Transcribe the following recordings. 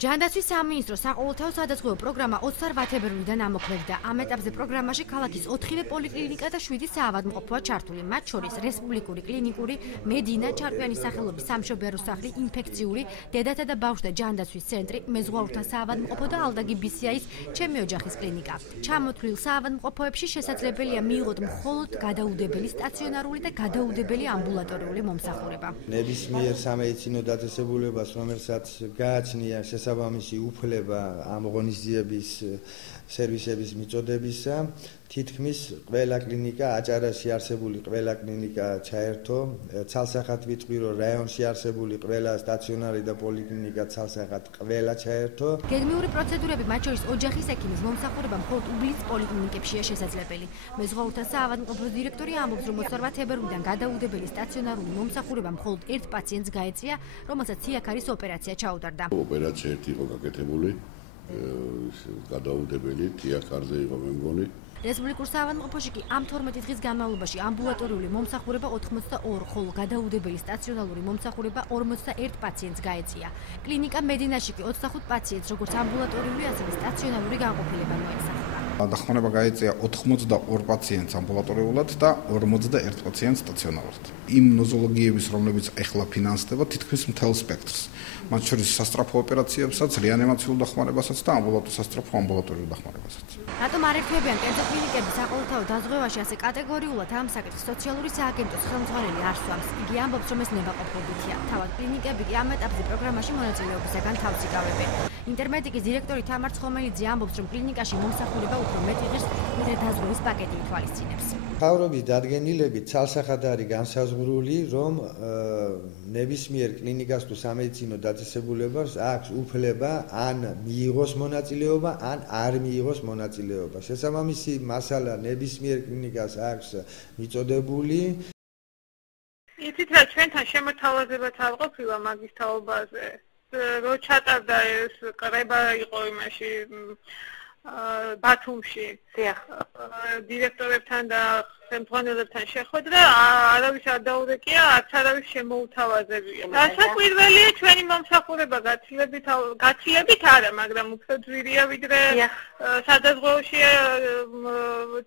ჯანდაცვის სამინისტრო საყოველთაო სადაზღვევო პროგრამა 28 თებერვლიდან ამოქმედდა. ამ ეტაპზე პროგრამაში ქალაქის 4-ვე პოლიკლინიკა და 7 საავადმყოფოა ჩართული. მათ შორის რესპუბლიკური კლინიკური, მედინა, ჩარკვიანის სახელობის სამშობიარო სახლი, ინფექციური, დედათა და ბავშვთა ჯანდაცვის ცენტრი, მეზღვაურთა საავადმყოფო და ალდაგი BCI-ის ჩემი ოჯახის კლინიკა. ჩამოთვლილ საავადმყოფოებში შესაძლებელია მიიღოთ მხოლოდ გადაუდებელი სტაციონარული და გადაუდებელი ამბულატორიული მომსახურება. ნებისმიერ სამედიცინო დაწესებულებას, რომელსაც გააჩნია შესაბამისი უფლება ამ ღონისძიების სერვისების მიწოდებისა, თითქმის ყველა კლინიკა, აჭარაში არსებული ყველა კლინიკა ჩაერთო, ცალსახად ვიტყვირო, რაიონში არსებული ყველა სტაციონარი და პოლიკლინიკა ცალსახად ყველა ჩაერთო. გეგმიური პროცედურები, მათ შორის ოჯახის ექიმის მომსახურება მხოლოდ უბლის პოლიკლინიკებშია შესაძლებელი. მეზღვაურთა საავადმყოფოს დირექტორი ამბობს, რომ 28 თებერვლიდან გადაუდებელი სტაციონარული მომსახურება მხოლოდ ერთ პაციენტს გაეწია, რომელსაც თიაქარის ოპერაცია ჩაუტარდა. ოპერაცია ერთი იყო გაკეთებული, გადაუდებელი თიაქარზე იყო მე მგონი. რესპუბლიკურ საავადმყოფოში კი ამ 12 დღის განმავლობაში ამბულატორიული მომსახურება 82, ხოლო გადაუდებელი სტაციონარული მომსახურება 41 პაციენტს გაეწია. კლინიკა მედინაში კი 25 პაციენტს, როგორც ამბულატორიული, ასევე სტაციონარული განყოფილება მოესახება. დახმარება გაეწია 82 პაციენტს ამბულატორიულად და 41 პაციენტს სტაციონარულად. იმ ნოზოლოგიების, რომლებიც ახლა ფინანსდება თითქმის მთელ სპექტრს, მათ შორის სასწრაფო ოპერაციებსაც, რეანიმაციულ დახმარებასაც და სასწრაფო ამბულატორიულ დახმარებასაც. რატომ არ ერთვებიან კერძო კლინიკების საყოველთაო დაზღვევაში ასე კატეგორიულად ამ საკითხს სოციალური სააგენტოს ხელმძღვანელი არ სვამს. იგი ამბობს, რომ ეს ნებაყოფლობითია. თავად კლინიკები კი ამ ეტაპზე პროგრამაში მონაწილეობისაგან თავს იკავებენ. ინტერმედიკის დირექტორი თამარ ცხომელიძე ამბობს, რომ კლინიკაში მომსახურება უფრო მეტი ღირს, ვიდრე დაზღვევის პაკეტი ითვალისწინებს. მთავრობის დადგენილებით ცალსახად არის განსაზღვრული, რომ ნებისმიერ კლინიკას თუ სამედიცინო დაწესებულებას აქვს უფლება ან მიიღოს მონაწილეობა, ან არ მიიღოს მონაწილეობა. შესაბამისი მასალა ნებისმიერ კლინიკას აქვს მიწოდებული. იცით რა, ჩვენთან შემოთავაზებაც არ ყოფილა მაგის თაობაზე. რო ჩატარდა ეს კრება იყო იმაში ბათუმში. დირექტორებთან და ხელმძღვანელებთან შეხვედრა, არავის არ დაურეკია, არც არავის შემოუთავაზებია. განსაკვირველია ჩვენი მომსახურება გაცილებით არა, მაგრამ უფრო ძვირია ვიდრე სადაზღვეოში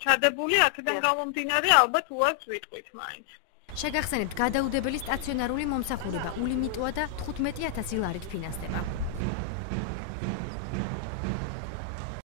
ჩადებული, აქედან გამომდინარე ალბათ უარს ვიტყვით მაინც. შეგახსენებთ, გადაუდებელი სტაციონარული მომსახურება ულიმიტოა და 15,000 ლარით ფინანსდება.